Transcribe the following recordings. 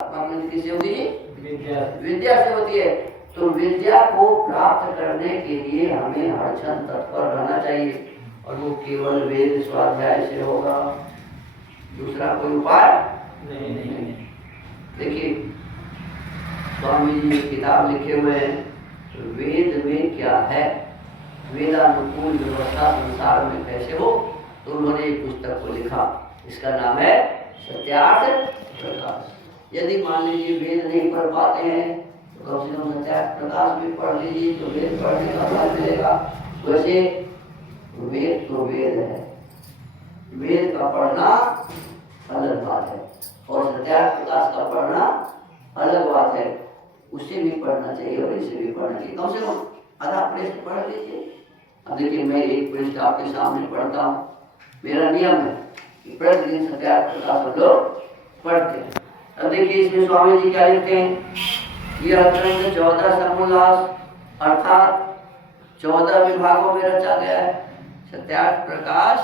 किससे होगी? विद्या से होती है। तो विद्या को प्राप्त करने के लिए हमें हर क्षण तत्पर रहना चाहिए, और वो केवल वेद स्वाध्याय से होगा, दूसरा कोई उपाय नहीं। देखिए स्वामी जी किताब लिखे हुए हैं, वेद में क्या है, वेदानुकूल व्यवस्था संसार में कैसे हो, तो उन्होंने एक पुस्तक को लिखा, इसका नाम है सत्यार्थ प्रकाश। यदि मान लीजिए वेद नहीं पढ़ पाते हैं तो कम से कम सत्यार्थ प्रकाश भी पढ़ लीजिए, तो वेद पढ़ने का फल मिलेगा। वैसे वेद तो वेद है, वेद का पढ़ना अलग बात है, और सत्यार्थ प्रकाश का पढ़ना अलग बात है। उसे भी पढ़ना चाहिए और इसे भी पढ़ना चाहिए, कम से कम आधा पृष्ठ पढ़ लीजिए। अब देखिए मैं एक पृष्ठ आपके सामने पढ़ता हूँ, मेरा नियम है कि प्रतिदिन सत्यार्थ प्रकाश हम लोग पढ़ते हैं। अब देखिए इसमें स्वामी जी क्या लिखते हैं, यह ग्रंथ 14 समोल्लास अर्थात 14 विभागों में रचा गया है। सत्यार्थ प्रकाश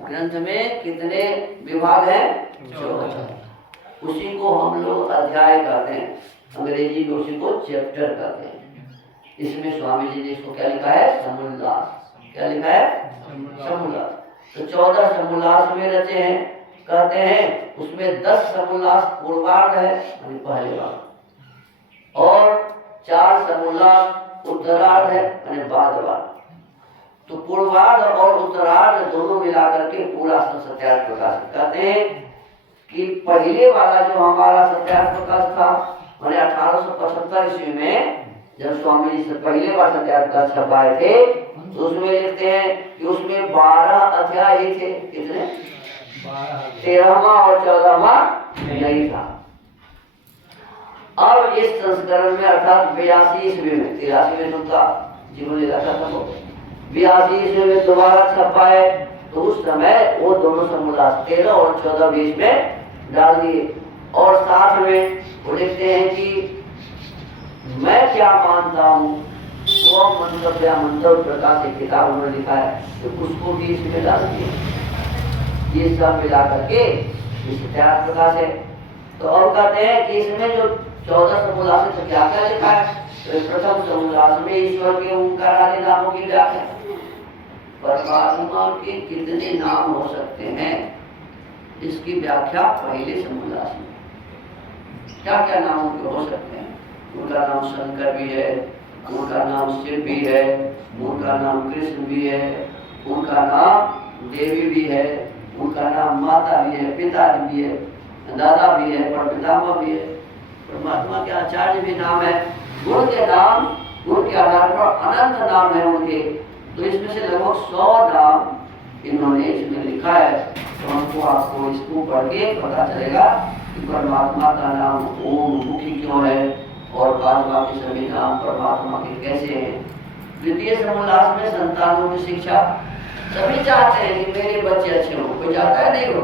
ग्रंथ में कितने विभाग हैं? 14। उसी को हम लोग अध्याय कहते हैं, अंग्रेजी में उसी को चैप्टर कहते हैं। इसमें स्वामी जी ने इसको क्या लिखा है? समोल्लास। क्या लिखा है? समोल्लास। तो 14 समोल्लास में रचे हैं। कहते हैं उसमें 10 समोल्लास पूर्वार्ध है, यानी पहले भाग, और 4 समोल्लास उत्तरार्ध है, यानी बाद भाग। तो पूर्वार्ध और उत्तरार्ध दोनों मिलाकर के पूरा सत्यार्थ प्रकाश कहते हैं कि पहले वाला जो हमारा सत्यार्थ प्रकाश था, मैंने 1875 ईस्वी में जब स्वामी जी से पहले बार सत्यार्थ प्रकाश छपाए थे, तो उसमें लिखते हैं कि उसमें 12 अध्याय ही थे। कितने? 13वां और 14वां नहीं था। अब इस संस्करण में अर्थात 82 ईस्वी में, 83 में उनका जीवन लीला खत्म हो गई, 82 ईस्वी में दोबारा छपाए, तो उस समय वो दोनों समोल्लास 13 और 14 बीच में डाल दिए, और साथ में वो लिखते हैं कि मैं क्या मानता हूँ, वो मंतव्य मंतव्य प्रकाश एक किताब उन्होंने लिखा है, तो उसको भी इसमें डाल दिए। ये सब मिला करके सत्यार्थ प्रकाश है। तो और कहते हैं कि इसमें जो 14 समोल्लास है तो क्या क्या लिखा है? तो प्रथम समोल्लास में ईश्वर के ओंकार आदि नामों की व्याख्या, परमात्मा के कितने नाम हो सकते हैं इसकी व्याख्या पहले समोल्लास में। क्या क्या नामों के हो सकते हैं? उनका नाम शंकर भी है, उनका नाम शिव भी है, उनका नाम कृष्ण भी है, उनका नाम देवी भी है, उनका नाम माता भी है, पिता भी है, दादा भी है, परपितामह भी है, परमात्मा के आचार्य भी नाम है। गुण के नाम, गुण के आधार पर अनंत नाम है उनके। तो इसमें से लगभग 100 नाम इन्होंने इसमें लिखा है। तो हमको आपको इसको पढ़ के पता चलेगा कि परमात्मा का नाम ओम मुखी क्यों है, और बाद बाकी सभी नाम परमात्मा के कैसे हैं। द्वितीय समोल्लास में संतानों की शिक्षा, सभी चाहते हैं कि मेरे बच्चे अच्छे हों, कोई चाहता है नहीं हो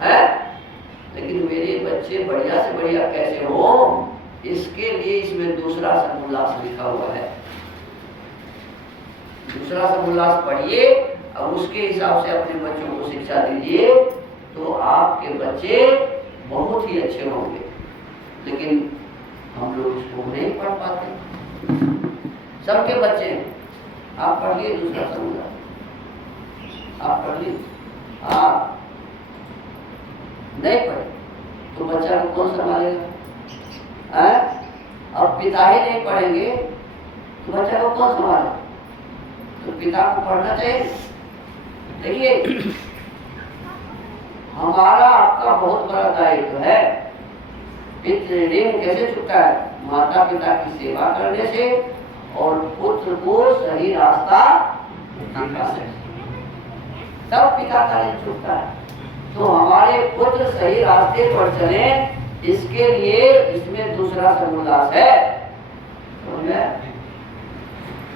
है, लेकिन मेरे बच्चे बढ़िया से बढ़िया कैसे हो, इसके लिए इसमें दूसरा समोल्लास लिखा हुआ है। दूसरा समोल्लास पढ़िए और उसके हिसाब से अपने बच्चों को शिक्षा दीजिए, तो आपके बच्चे बहुत ही अच्छे होंगे। लेकिन हम लोग इसको नहीं पढ़ पाते। सबके बच्चे, आप पढ़िए दूसरा समोल्लास, आप पढ़ ली, आप नहीं पढ़े तो बच्चा को कौन संभालेगा? अब पिता ही नहीं पढ़ेंगे तो बच्चा को कौन संभालेगा? तो पिता को पढ़ना चाहिए। देखिए हमारा आपका बहुत बड़ा दायित्व है। पितृ ऋण कैसे चुकता है? माता पिता की सेवा करने से और पुत्र को सही रास्ता दिखाने से, तब पिता का ऋण चुकता है। तो हमारे पुत्र सही रास्ते पर चले, इसके लिए इसमें दूसरा समोल्लास है।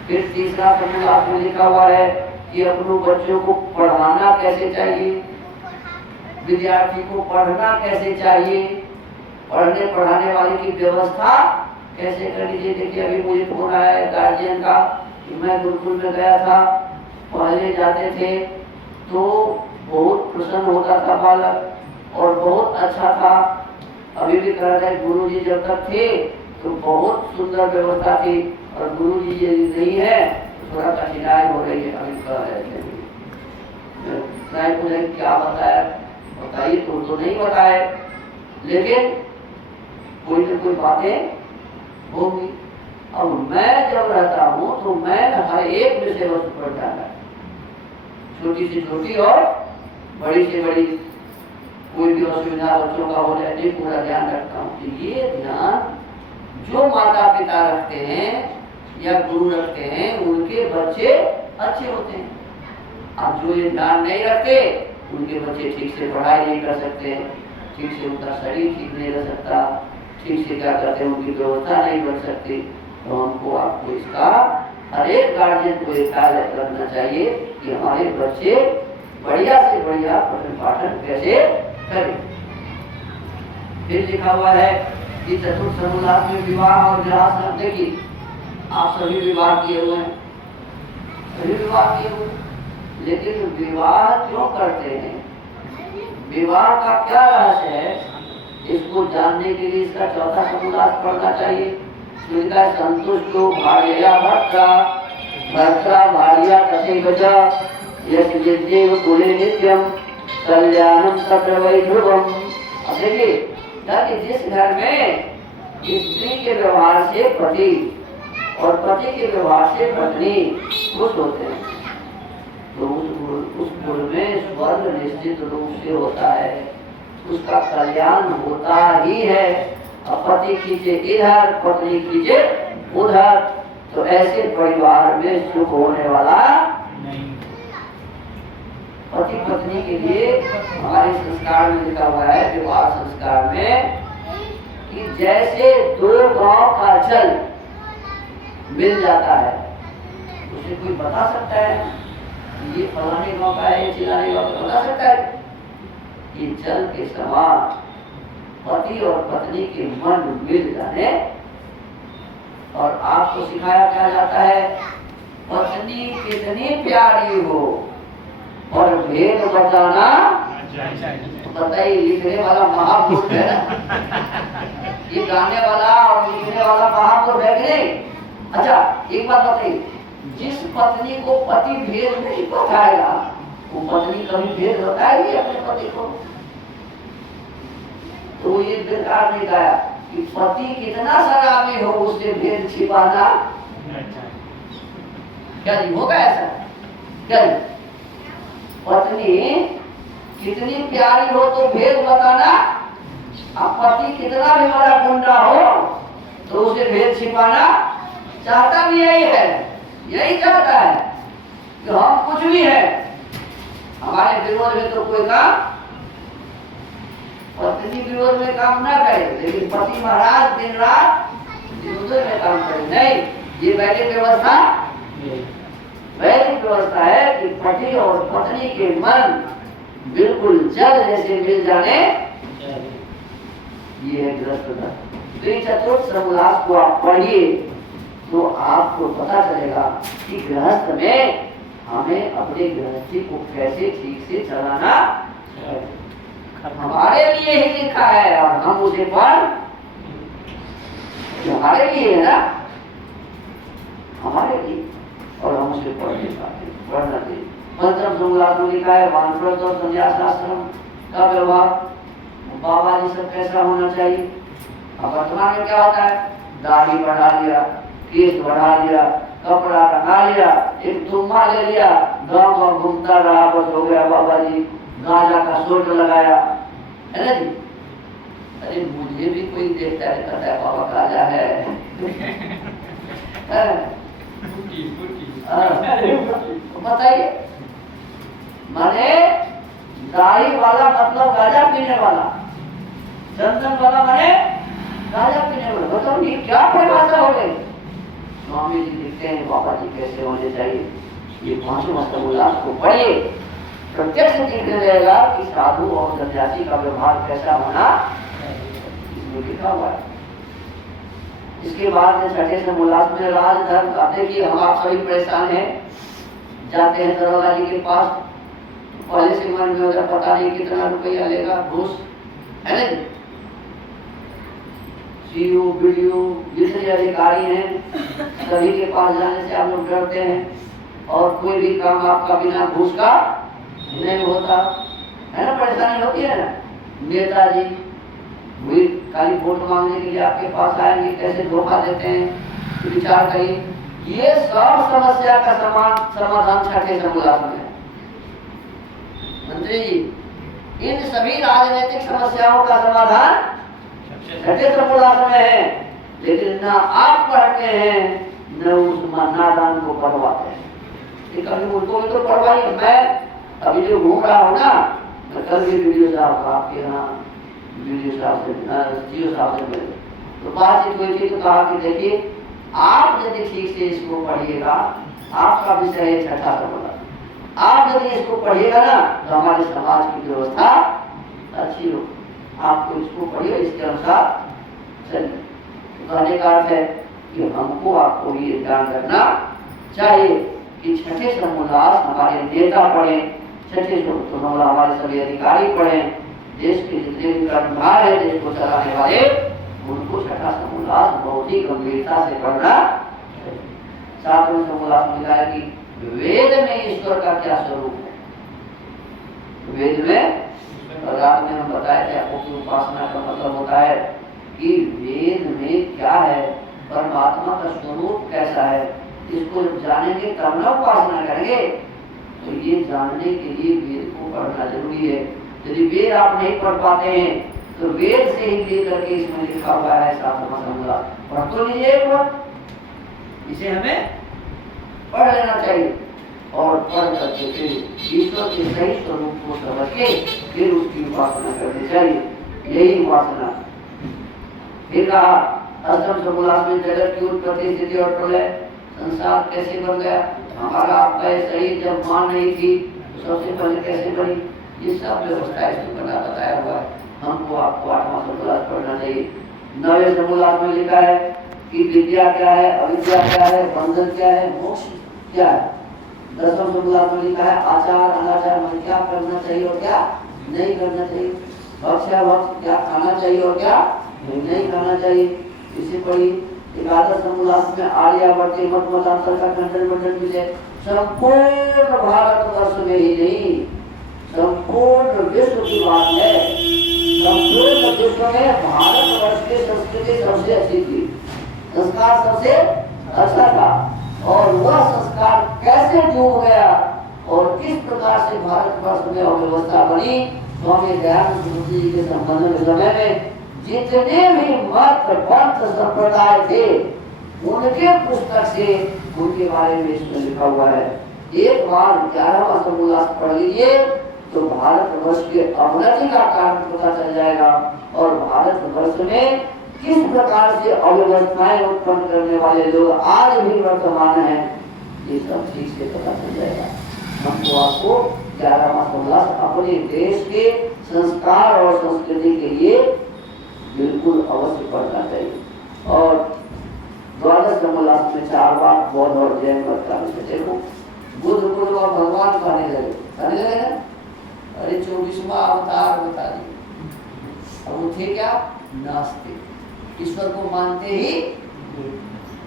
फिर तीसरा समोल्लास में लिखा हुआ है कि अपने बच्चों को पढ़ाना कैसे चाहिए, विद्यार्थी को पढ़ना कैसे चाहिए, पढ़ने पढ़ाने वाले की व्यवस्था कैसे करनी चाहिए। देखिए अभी मुझे फोन आया है गार्जियन का कि मैं गुरुकुल में गया था, पहले जाते थे तो बहुत प्रसन्न होता था बालक और बहुत अच्छा था, अभी अभी भी कह रहे हैं गुरु जी जब तक थे तो बहुत सुंदर व्यवस्था थी, और गुरु जी यदि नहीं है तो थोड़ा कठिनाई हो रही है। अभी कह रहे थे मुझे क्या बताया, बताइए तो नहीं बताए, लेकिन कोई ना कोई बातें होगी। अब मैं जब रहता हूँ तो मैं हर एक विषय वस्तु पर ध्यान रखता, छोटी से छोटी और बड़ी से बड़ी कोई भी असुविधा बच्चों का हो जाए पूरा ध्यान रखता हूँ। तो ये ध्यान जो माता पिता रखते हैं या गुरु रखते हैं उनके बच्चे अच्छे होते हैं। अब जो ये ध्यान नहीं रखते उनके बच्चे ठीक से पढ़ाई नहीं कर सकते, ठीक से उनका शरीर ठीक नहीं रह सकता, ठीक से क्या करते हैं उनकी व्यवस्था नहीं बन सकती। तो हमको आपको इसका हर एक गार्जियन को एक ख्याल रखना चाहिए कि हमारे बच्चे बढ़िया से बढ़िया पठन पाठन कैसे करें। फिर लिखा हुआ है कि चतुर्थ समुदाय में विवाह और गृहस्थ। देखिए आप सभी विवाह किए हुए हैं, सभी विवाह किए हुए, लेकिन विवाह क्यों करते हैं, विवाह का क्या रहस्य है, इसको जानने के लिए इसका चौथा समुदाय पढ़ना चाहिए। इनका संतुष्टो भार्या भर्ता भर्ता भार्या तथैव च यस्य यद्येव कुले नित्यं कल्याणं तत्र वै ध्रुवम्। अब देखिए ताकि जिस घर में स्त्री के व्यवहार से पति और पति के व्यवहार से पत्नी खुश होते हैं तो उस कुल में स्वर्ग निश्चित रूप से होता है, उसका कल्याण होता ही है। अब पति खींचे इधर पत्नी खींचे उधर तो ऐसे परिवार में सुख होने वाला नहीं। पति पत्नी के लिए हमारे संस्कार में लिखा हुआ है, विवाह संस्कार में, कि जैसे दो गांव का जल मिल जाता है, उसे कोई बता सकता है ये फलाने गांव का है, चिलाने गांव का, बता सकता है? ये जल के समान पति और पत्नी के मन मिल जाने। और आपको सिखाया क्या जाता है, पत्नी कितनी प्यारी हो और भेद बताना। बताइए लिखने वाला महापुरुष है ना, ये गाने वाला और लिखने वाला महापुरुष है कि नहीं? अच्छा एक बात बताइए, जिस पत्नी को पति भेद नहीं बताएगा वो पत्नी कभी भेद बताएगी अपने पति को? तो ये बेकार नहीं गाया कि पति कितना शराबी हो उससे भेद छिपाना। क्या जी होगा ऐसा? क्या जी? पत्नी कितनी प्यारी हो तो भेद बताना, अब पति कितना भी बड़ा गुंडा हो तो उसे भेद छिपाना। चाहता भी यही है, यही चाहता है कि हम कुछ भी है, हमारे विरोध में तो कोई काम, पत्नी विरोध में काम ना करे, लेकिन पति महाराज दिन रात विरोध में काम करे। नहीं, ये वैदिक व्यवस्था, वैदिक व्यवस्था है कि पति और पत्नी के मन बिल्कुल जल जैसे मिल जाने, ये है गृहस्थ धर्म। तो चतुर्थ समुदाय को आप पढ़िए तो आपको पता चलेगा कि गृहस्थ में हमें अपने गृहस्थी को कैसे ठीक से चलाना है। हमारे लिए ही लिखा है और हम उसे पढ़, हमारे लिए है ना, हमारे लिए, और हम उसे पढ़ नहीं पाते, पढ़ना चाहिए। पंचम समुदाय में लिखा है वानप्रस्थ और संन्यास आश्रम का व्यवहार बाबा जी सब कैसा होना चाहिए। अब वर्तमान में क्या होता है, दाढ़ी बढ़ा लिया, केस बढ़ा लिया, कपड़ा रंगा लिया, एक तुम्बा ले लिया, गांव गांव घूमता रहा, बस हो गया बाबा जी, गांजा का सोट लगाया, है ना जी। अरे मुझे भी कोई देखता है कहता है बाबा गांजा है, बताइए। माने दाढ़ी वाला मतलब गांजा पीने वाला, चंदन वाला माने गांजा पीने वाला। बताओ ये क्या परिभाषा हो गई। स्वामी जी लिखते हैं बाबा जी कैसे होने चाहिए, ये पांचों समुदाय को पढ़िए, प्रत्यक्ष दिखने लगेगा कि साधु और सन्यासी का व्यवहार कैसा होना इसमें लिखा हुआ है। इसके बाद में छठे समुदाय में राजधर्म। अब देखिए हम आप सभी परेशान हैं, जाते हैं दरोगा जी के पास, पहले से मन में होता पता नहीं कितना रुपया लेगा घूस, है ना। सीओ वीडियो जितने अधिकारी हैं सभी के पास जाने से आप लोग डरते हैं और कोई भी काम आपका बिना घूस का नहीं होता है ना, परेशानी होती है ना। नेताजी वही खाली वोट मांगने के लिए आपके पास आएंगे, कैसे धोखा देते हैं, विचार करिए। ये सब समस्या का समाधान छठे समोल्लास में है। मंत्री जी, इन सभी राजनीतिक समस्याओं का समाधान छठे समोल्लास में है, लेकिन ना आप पढ़ते हैं न उस नादान को पढ़वाते हैं। कभी उनको भी तो पढ़वाइए। मैं अभी जो घूम रहा हूँ ना, मैं कल भी वीडियो साहब आपके यहाँ वीडियो साहब से जियो साहब से मिले तो बातचीत हुई थी, तो कहा कि देखिए आप यदि ठीक से इसको पढ़िएगा, आपका विषय है छठा समोल्लास, आप यदि इसको पढ़िएगा ना तो हमारे समाज की व्यवस्था अच्छी हो। आपको इसको पढ़िए, इसके अनुसार चलिए। कहने का अर्थ है कि हमको आपको ये ध्यान रखना चाहिए कि छठे समोल्लास हमारे नेता पढ़े, छठे समोल्लास हमारे सभी अधिकारी पढ़े, देश के जितने भी कर्मधार है, देश को चलाने वाले, उनको छठा समोल्लास बहुत ही गंभीरता से पढ़ना। सातवें समोल्लास में लिखा है कि वेद में ईश्वर का क्या स्वरूप है। वेद में रात में हम बताए थे आपको कि उपासना का मतलब होता है कि वेद में क्या है, परमात्मा का स्वरूप कैसा है, इसको जानेंगे तब ना उपासना करेंगे। तो ये जानने के लिए वेद को पढ़ना जरूरी है। यदि वेद आप नहीं पढ़ पाते हैं तो वेद से ही लेकर के इसमें लिखा हुआ है सातवां समोल्लास पढ़ तो लीजिए एक बार, इसे हमें पढ़ लेना चाहिए और पढ़ करके फिर ईश्वर के सही स्वरूप को समझ के फिर उसकी उपासना करनी चाहिए। यही उपासना। फिर कहा अष्टम समोल्लास में जगत की उत्पत्ति स्थिति और प्रलय, संसार कैसे बन गया, हमारा आपका शरीर जब मां नहीं थी तो सबसे पहले कैसे बनी, ये सब व्यवस्था इसमें बना बताया हुआ है। हमको आपको आठवां समोल्लास पढ़ना चाहिए। नवें समोल्लास में लिखा है कि विद्या क्या है, अविद्या क्या है, बंधन क्या है, मोक्ष क्या है। दसवां समोल्लास में लिखा है आचार अनाचार में क्या करना चाहिए और क्या नहीं करना चाहिए, भक्ष्याभक्ष क्या खाना चाहिए और क्या नहीं खाना चाहिए, इसे पढ़ी। एकादश समोल्लास में आर्यावर्त मत मतांतर का खंडन मंडन मिले। संपूर्ण भारतवर्ष में ही नहीं, संपूर्ण विश्व की बात है। संपूर्ण विश्व में भारतवर्ष की संस्कृति सबसे अच्छी थी, संस्कार सबसे अच्छा था, और वह संस्कार कैसे डूब गया और किस प्रकार से भारतवर्ष में अव्यवस्था बनी। स्वामी दयानंद जी के संबंध में समय में जितने भी मत पंथ संप्रदाय थे उनके पुस्तक से उनके बारे में इसमें लिखा हुआ है। एक बार 11वां समोल्लास पढ़ लीजिए तो भारतवर्ष के अवनति का कारण पता चल जाएगा और भारतवर्ष में किस प्रकार से अव्यवस्थाएं उत्पन्न करने वाले लोग आज भी वर्तमान हैं, ये सब ठीक से पता चल जाएगा। हमको आपको 11वां समोल्लास अपने देश के संस्कार और संस्कृति के लिए बिल्कुल अवश्य पढ़ना चाहिए। और द्वादश समोल्लास में 4 बात बौद्ध और जैन मत का विषय देखो। बुद्ध को लोग भगवान कहने लगे ना, अरे 24वां अवतार बता दिए। अब वो थे क्या, नास्तिक, ईश्वर को मानते ही,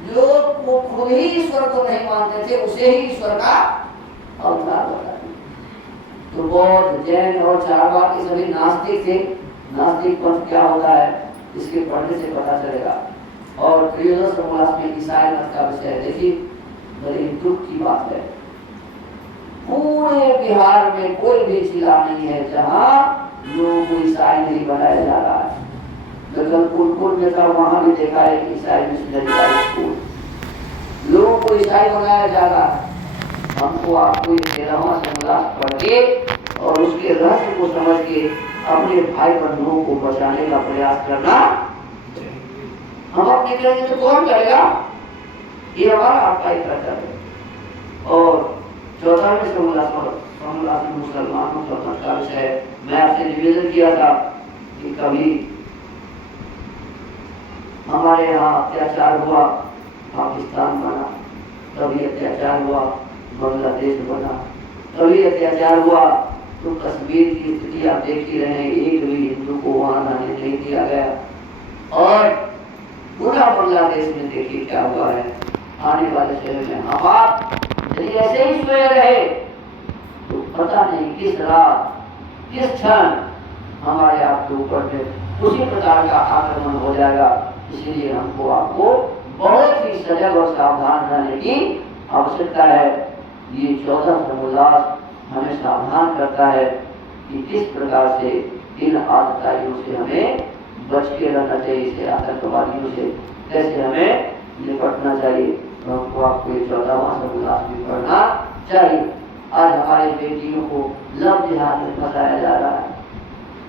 जो वो खुद ही ईश्वर को नहीं मानते थे उसे ही ईश्वर का अवतार बता दिया। तो बौद्ध जैन और चारवाक के सभी नास्तिक थे। नास्तिक पंथ क्या होता है इसके पढ़ने से पता चलेगा। और त्रयोदश समोल्लास में ईसाई मत का विषय है। देखिए बड़ी दुख की बात है, पूरे बिहार में कोई भी जिला नहीं है जहाँ लोगों को ईसाई नहीं बनाया जा रहा है। जगलपुर में था, वहां भी देखा है कि ईसाई मिशनरी स्कूल लोगों को ईसाई बनाया जा रहा है। हमको आपको 13वां समोल्लास पढ़ के और उसके रहस्य को समझ के अपने भाई बंधुओं को बचाने का प्रयास करना। हम अपने करेंगे तो कौन करेगा, ये हमारा आपका ही कर्तव्य है। और 14वें समोल्लास में मुसलमानों का मत का विषय मैं आपसे निवेदन किया था कि कभी हमारे यहाँ अत्याचार हुआ, पाकिस्तान बना, कभी अत्याचार हुआ, बांग्लादेश बना, कभी अत्याचार हुआ तो कश्मीर की स्थिति आप देख ही रहे हैं, एक भी हिंदू को वहां रहने नहीं दिया गया। और पूरा बांग्लादेश में देखिए क्या हुआ है। आने वाले समय में हम आप यदि ऐसे ही सोए रहे तो पता नहीं किस रात किस क्षण हमारे आपके ऊपर में उसी प्रकार का आक्रमण हो जाएगा। इसीलिए हमको आपको बहुत ही सजग और सावधान रहने की आवश्यकता है। ये 14 सर्वोल्लास हमें सावधान करता है कि किस प्रकार से इन आतताइयों से हमें बच के रहना चाहिए, इसे आतंकवादियों से कैसे हमें निपटना चाहिए। तो हमको आपको ये 14वां सर्वोल्लास भी पढ़ना चाहिए। आज हमारे बेटियों को लव जिहाद में फंसाया जा रहा है,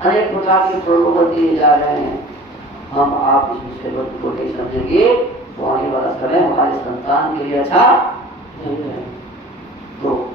अनेक प्रकार के प्रलोभन दिए जा रहे हैं। हम आप इस विषय को नहीं समझेंगे तो आने वाला समय हमारे संतान के लिए अच्छा नहीं रहेगा।